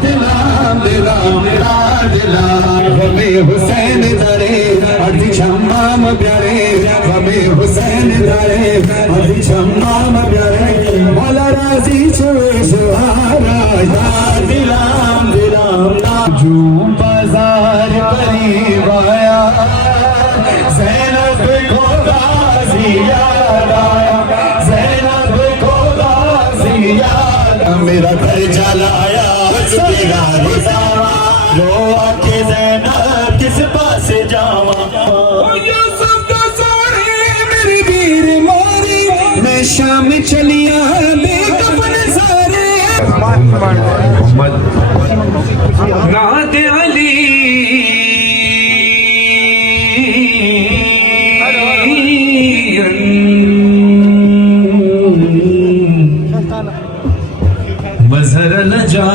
दिलाम दिलाम दिलाम हमें हुसैन दरे अधी शम्माम प्यारे हमें हुसैन दरे अधी शम्माम प्यारे मौला राजी छुए सुहारा दिलाम दिलाम जो बाजार करीब आया ज़ैनब को गाज़ी याद आया ज़ैनब को गाज़ी याद मेरा घर जलाया तेरा रिज़ावा रो आके ज़ैनब किस पास जावा मेरी वीर मोरी मैं शाम चलिया बेकफन सारे नात अली मजहर लजा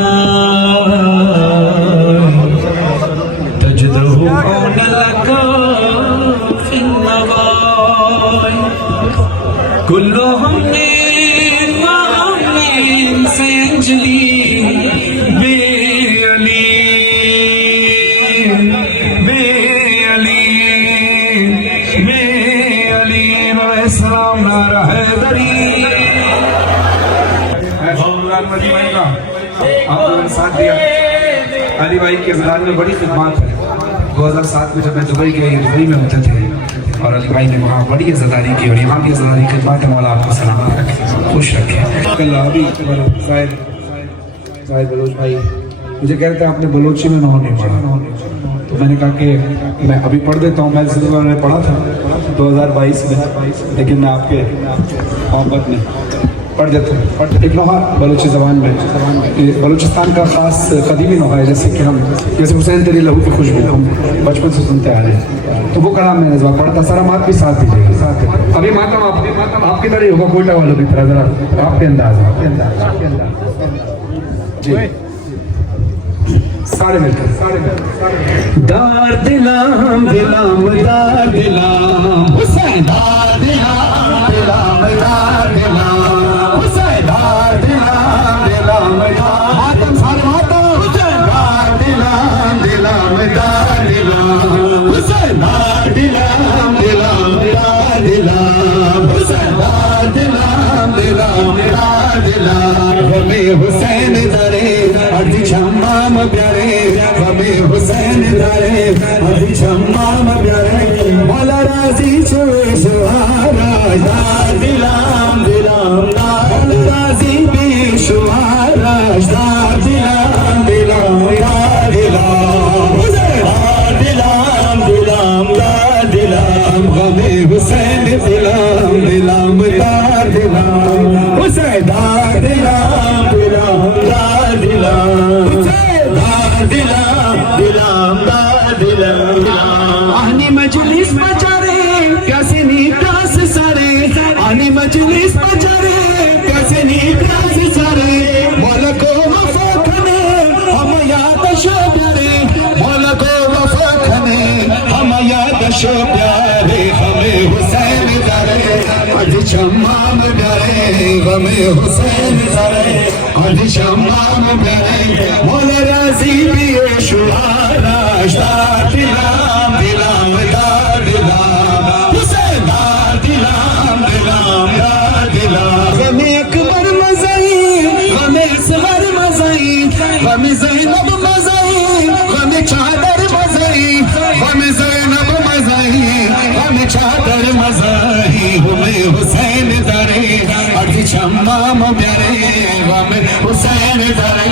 तजदहु कौन लका फिन्नवाय कुल्लो हमने से अंजलि सलाम नारा हैदरी भाई का आप लोगों ने साथ दिया। अली भाई के ज़िला में बड़ी खिदमत है। 2007 में जब मैं दुबई गई दुबई में होते थे और अली भाई ने वहाँ बड़ी इज़्ज़तदारी की और यहाँ की इज़्ज़तदारी खिदमत है। मौला आपको सलामत रखे, खुश रखे। कल अभी साहिब बलोच भाई मुझे कह रहे थे आपने बलोची में नहीं पढ़ा, तो मैंने कहा कि मैं अभी पढ़ देता हूँ। मैंने पढ़ा था 2022 में, लेकिन मैं आपके मोहब्बत में पढ़ देते हैं। एक नोहा बलूची ज़बान में बलूचिस्तान का ख़ास कदीमी नोहा है, जैसे कि हम जैसे हुसैन तेरी लहू की खुशबू हम बचपन से सुनते आ रहे हैं, तो वो कलाम मैंने जब पढ़ता सारा मात भी साथ दीजिएगा। साथ अभी मातम आपकी तरह ही होगा, कोयटा वालों की तरह, जरा आपके अंदाज जी सारे मिलकर दार दिलाम दिलाम दार दिलाम हुसैन दार दिलाम दिलाम दार दिलाम हुसैन दार दिलाम दिलाम मातम सारे मातम हुसैन दार दिलाम दिलाम दार दिलाम हुसैन दार दिलाम दिलाम दार दिलाम हुसैन दार दिलाम दिलाम दार दिलाम हमें हुसैन दरे अधी शम्माम प्यारे हमें हुसैन दरे अधी शम्माम प्यारे मौला राजी छुए सुहारा दिलाम दिलाम दार राजी बेशुमारा दिलाम दिलाम दार दिलाम दिलाम दिलाम दार दिलाम हमें हुसैन दिलाम दिलाम दार दिलाम हुसैन दार दिलाम दिलाम दार दिलाम दिलाम दार दिलाम आनी मजलिस बचारे कैसे नी प्यास सारे आनी मजलिस बचारे कैसे नी प्यास सारे मौला को वफा खने हम याद शो प्यारे मौला को वफा खने हम याद शो प्यारे हमें हुसैन दरे अधी शम्माम प्यारे हमें हुसैन दरे अधी शम्माम प्यारे मौला राजी भी शुहारा दिलाम दिलाम दार दिलाम हुसैन दार दिलाम दिलाम दार दिलाम हमें अकबर मज़ई हमें असगर मज़ई हमें ज़ैनब मज़ई हमें चादर मज़ई हमें ज़ैनब मज़ई हमें चादर मज़ई हमें हुसैन दरे अधी शम्माम प्यारे हमें हुसैन दरे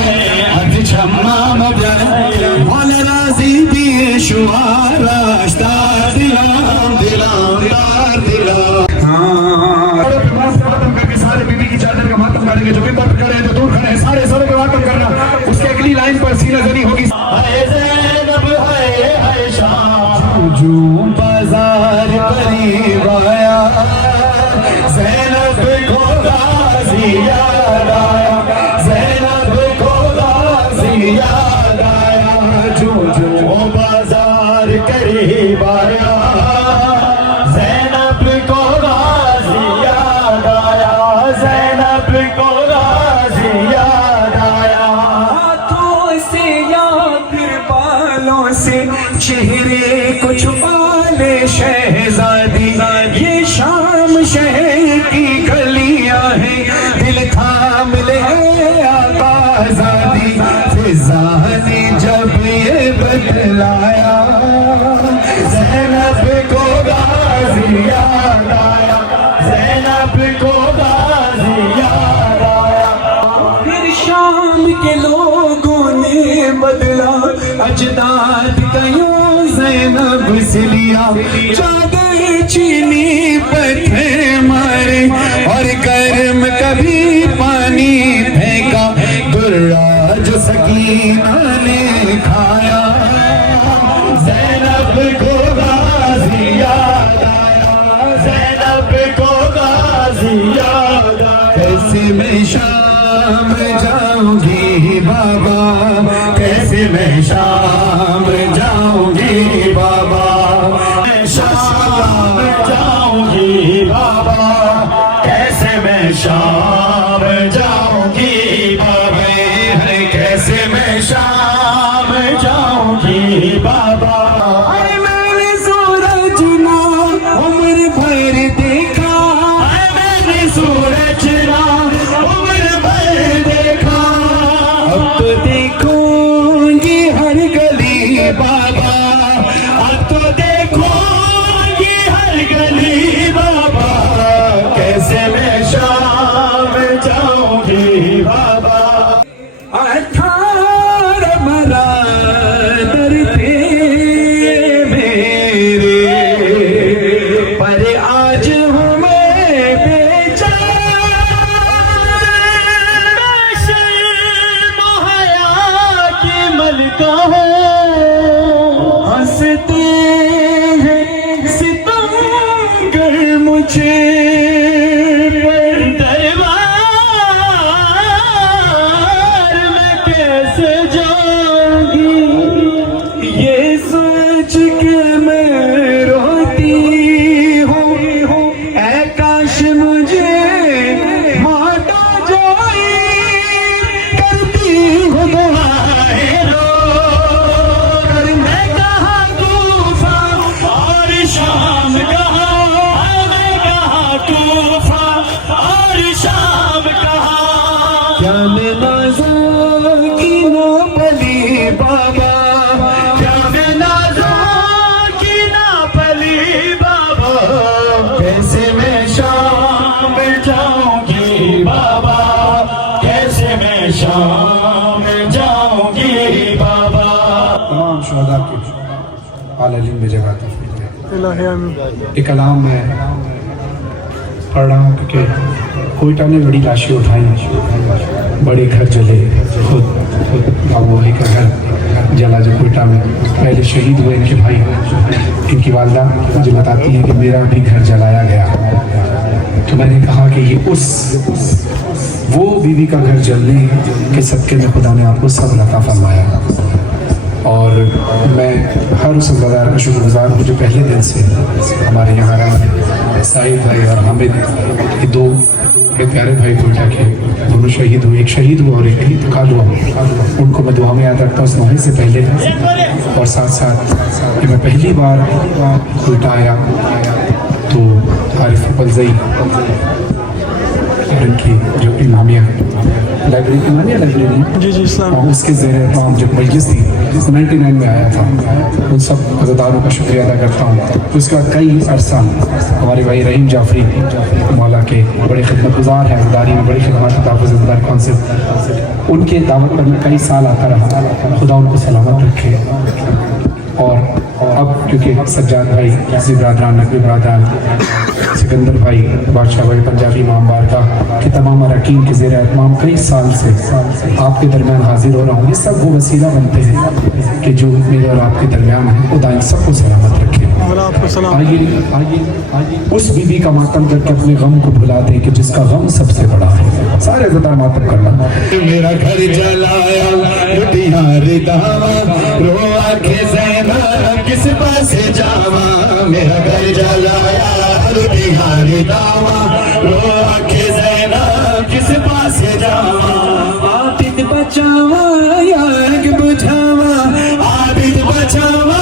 अधी शम्माम प्यारे मौला राजी भी शुमारा दिलाम दिलाम दार दिलाम। करके सारे बीबी की चादर का मातम करेंगे, जो भी बात कर रहे हैं जो दूर खड़े हैं सारे सबों का मातम करना। उसके अगली लाइन पर सीना जनी होगी जो बाजार करीब आया ज़ैनब को गाज़ी याद आया ज़ैनब को गाज़ी याद आया जो बाजार करीब आया ज़ैनब को गाज़ी याद आया ज़ैनब को गाज़ी याद आया। तो से चेहरे को छुपा ले शहजादी, ये शाम शहर की गलियां हैं, दिल थाम ले आका आजादी। फिजा ने जब ये बतलाया, ज़ैनब को गाज़ी याद आया, ज़ैनब को गाज़ी याद आया। फिर शाम के लोगों ने बदला अजदाद का यूं ज़ैनब से लिया, चादर चीनी पत्थर मारे और गर्म कभी पानी फेंका, दुर्रा जो सकीना ने खाया, ज़ैनब को गाज़ी याद आया, ज़ैनब को गाज़ी याद आया। कैसे मैं शाम जाऊंगी बाबा, कैसे मैं शाम जाऊंगी बाबा, मैं शाम जाऊंगी बाबा, कैसे मैं शाम जाऊंगी बाबा, कैसे मैं शाम जाऊंगी बाबा। अरे मैंने सूरज ना उम्र भर देखा, मैंने सूरज ना उम्र भर देखा, अब तो देखूंगी हर गली बाबा, अब तो देखूंगी हर गली बाबा, कैसे मैं शाम जाऊंगी बाबा। 18 बरादर थे मेरे, पर आज हूँ मैं बेचारा, मोहया की मलका हूँ, हंसते हैं सितमगर मुझे पर, दरबार में कैसे जाऊंगी, ये सोच के मैं रोती हूँ, ऐ काश मुझे माता जाए, करती हूँ दुआएं रो कर, मैं कहाँ तूफान और शाम कहाँ, मैं कहाँ तूफान और शाम कहाँ, क्या मैं नाज़ों की ना पली बाबा, क्या मैं नाज़ों की ना पली बाबा, कैसे मैं शाम जाऊंगी बाबा, कैसे मैं शाम जाऊंगी बाबा। तमाम शुहदा के आलिम में जगह तफरीक एक कलाम मैं पढ़ रहा हूँ क्योंकि कोयटा ने बड़ी लाशें उठाई, बड़े घर जले, खुद बाबू भाई का घर जला जो कोयटा में पहले शहीद हुए इनके भाई। इनकी वालदा मुझे बताती है कि मेरा भी घर जलाया गया, तो मैंने कहा कि ये वो बीवी का घर जलने के सदके में खुदा ने आपको सब्र अता फरमाया। और मैं हर उस अज़ादार का शुक्रगुज़ार हूँ जो पहले दिन से हमारे यहाँ रहे। साहिब भाई और हामिद, ये दो बड़े प्यारे भाई कोयटा के, दोनों शहीद हुए, एक शहीद हुआ और एक इंतकाल हुआ। उनको मैं दुआ में याद रखता हूँ उस मौके से पहले, और साथ साथ कि मैं पहली बार कोयटा आया तो आरिफ पलजई इनकी जो इमामिया लाइब्रेरी की इमामिया लाइब्रेरी जी उसके ज़ेर तमाम जो मजलिस थी 99 में आया था, उन सब अज़ादारों का शुक्रिया अदा करता हूँ। उसका कई अरसा हमारे भाई रहीम जाफरी मौला के बड़े खिदमतगुज़ार हैं, अज़ादारी में बड़ी खिदमत अज़ादार काउंसिल, उनके दावत पर मैं कई साल आता रहा, खुदा उनको सलामत रखे। और अब क्योंकि सज्जाद भाई, हसी बरादरान, नकवी बरादरान, सिकंदर भाई, बादशाह भाई, पंजाबी इमाम बारगाह के तमाम अरकान के ज़ेर एहतमाम कई साल से आपके दरमियान हाजिर हो रहा हूँ। ये सब वो वसीला बनते हैं कि जो मेरे और आपके दरमियान है, खुदा इन सबको सलामत रखे। आइए उस बीवी का मातम करके अपने गम को भुला दें कि जिसका गम सबसे बड़ा है। सारे ज़्यादा मातम करना। मेरा घर जलाया लुटियां रिदावा, रो आंखें ज़ैनब किस पास जावा, मेरा घर जलाया लुटियां रिदावा, रो आंखें ज़ैनब किस पास जावा, आबिद बचावा या आग बुझावा, आबिद बचावा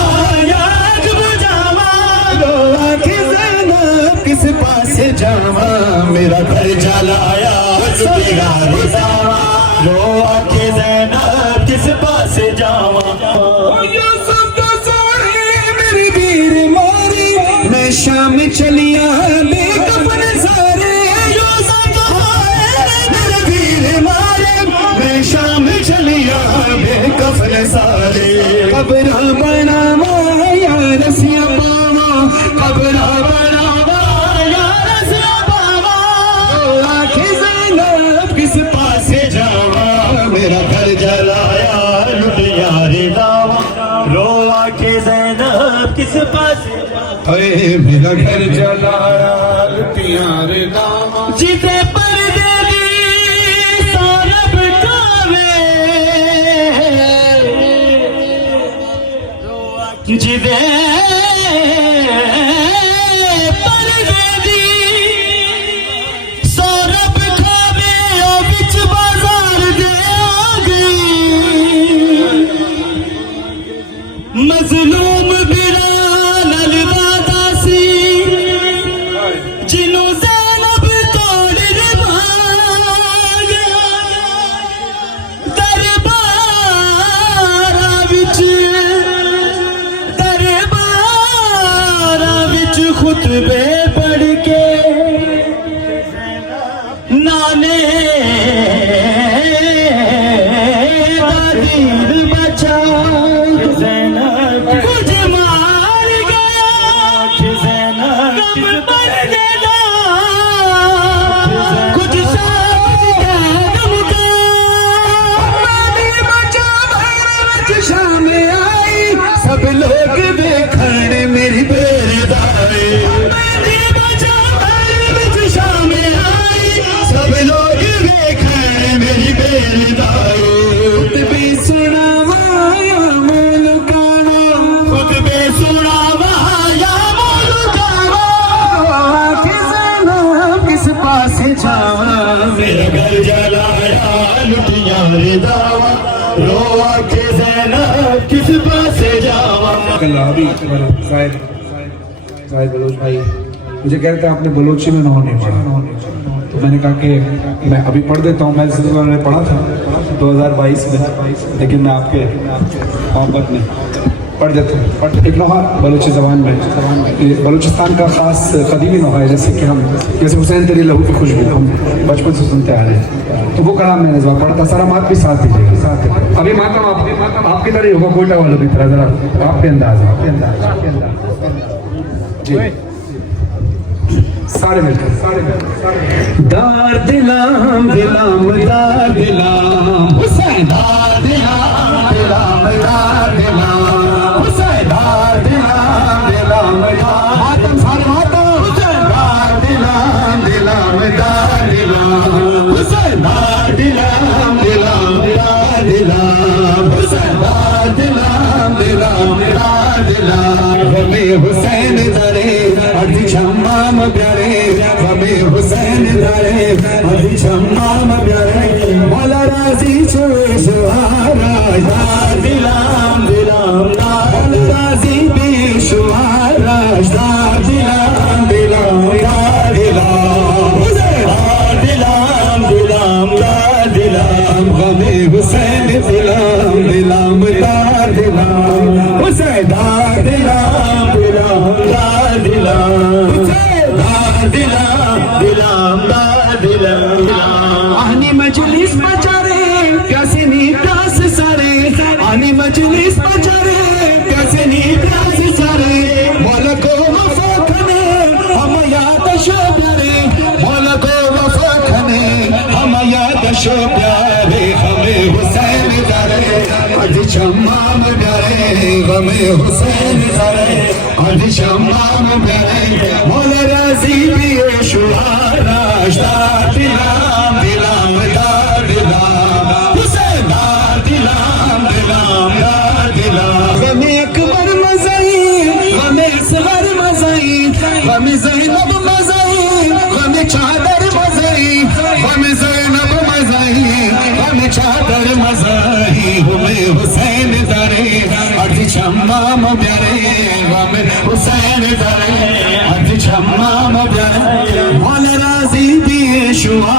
सारे कबरा बनावा या रसिया पावा कबरा बनावा या रसिया पावा आखे ज़ैनब किस पासे जावा मेरा घर जलाया लुटिया रे दावा रो आखे ज़ैनब किस पासे अरे मेरा घर जलाया लुटिया रे दावा जिते पर्दे दी सौरभ कावे जिते पर्दे दी सौरभ खावे ओ बिच बाजार दे आ गई मजलूम बिरान अलवादा सी जिन्हों ज़ैनब तोड़ दे भाग्या दरबारा विच खुतबे पढ़ के नाने दिल बचा कुछ मार गया कब बन गया कुछ शाम आई सब लोग देखने मेरी बेरदाई शाम आई सब लोग देखने मेरी बेरदाई भी सुनावा या मुल्काना खुद भी सुनावा या मुल्काना किस पास जावा मेरा घर जलाया लुटिया रे दावा रो आके ज़ैनब किस पासे जावा कल अभी शायद बलोच भाई मुझे कह रहे थे आपने बलोची में नौ नहीं पढ़ा तो मैंने कहा कि मैं अभी पढ़ देता हूँ। मैंने पढ़ा था 2022 में लेकिन मैं आपके मोहब्बत में पढ़ देता हूँ। एक नोहा बलोची ज़बान में ये बलूचिस्तान का ख़ास कदीमी नोहा है जैसे हुसैन तेरी लहू की खुशबू हम बचपन से सुनते आ रहे हैं तो वो कलाम मैंने जवाब पढ़ा था। सारा मात भी साथ दीजिएगा साथ अभी मातम आपकी तरह ही होगा कोटा वालों की तरह जरा आपके अंदाज जी सारे मिलकर दार दिलाम दिलाम दार दिलाम हुसैन दार दिलाम दिलाम दार दिलाम हुसैन दार दिलाम दिलाम मातम सारे मातम हुसैन दार दिलाम दिलाम दार दिलाम हुसैन दार दिलाम दिलाम दार दिलाम हुसैन दार दिलाम दिलाम दार दिलाम हमें हुसैन दरे अभी छम्माम प्यारे हमें हुसैन दरे अभी छम्माम प्यारे मौला राजी छुए शुहारा दार दिलाम दिलाम दार राजी भी शुहारा दार दिलाम दिलाम दार दिलाम दार दिलाम दिलाम दार दिलाम हमें हुसैन दिलाम दिलाम दार दिलाम हुसैन दार दिलाम दिलाम दार दिलाम दार दिलाम दिलाम दार दिलाम आनी मजलिस बचारे कैसे नी प्यास सारे आनी मजलिस बचारे कैसे नी प्यास सारे मौला को वफा खने हम याद शो प्यारे मौला को वफा खने हम याद शो प्यारे हमें हुसैन दरे अज शम्माम प्यारे हमें हुसैन दरे अज शम्माम प्यारे मौला राजी भी शुहारा दार दिलाम दिलाम दार दिलाम हुसैन दार दिलाम दिलाम दार दिलाम हमें अकबर मज़ाई हमें असगर मज़ाई हमें ज़ैनब मज़ाई हमें चादर मज़ाई हमें ज़ैनब मज़ाई हमें चादर मज़ाई हमें हुसैन दरे अज शम्माम प्यारे हमें हुसैन दरे अज शम्माम प्यारे मौला राजी भी शुआ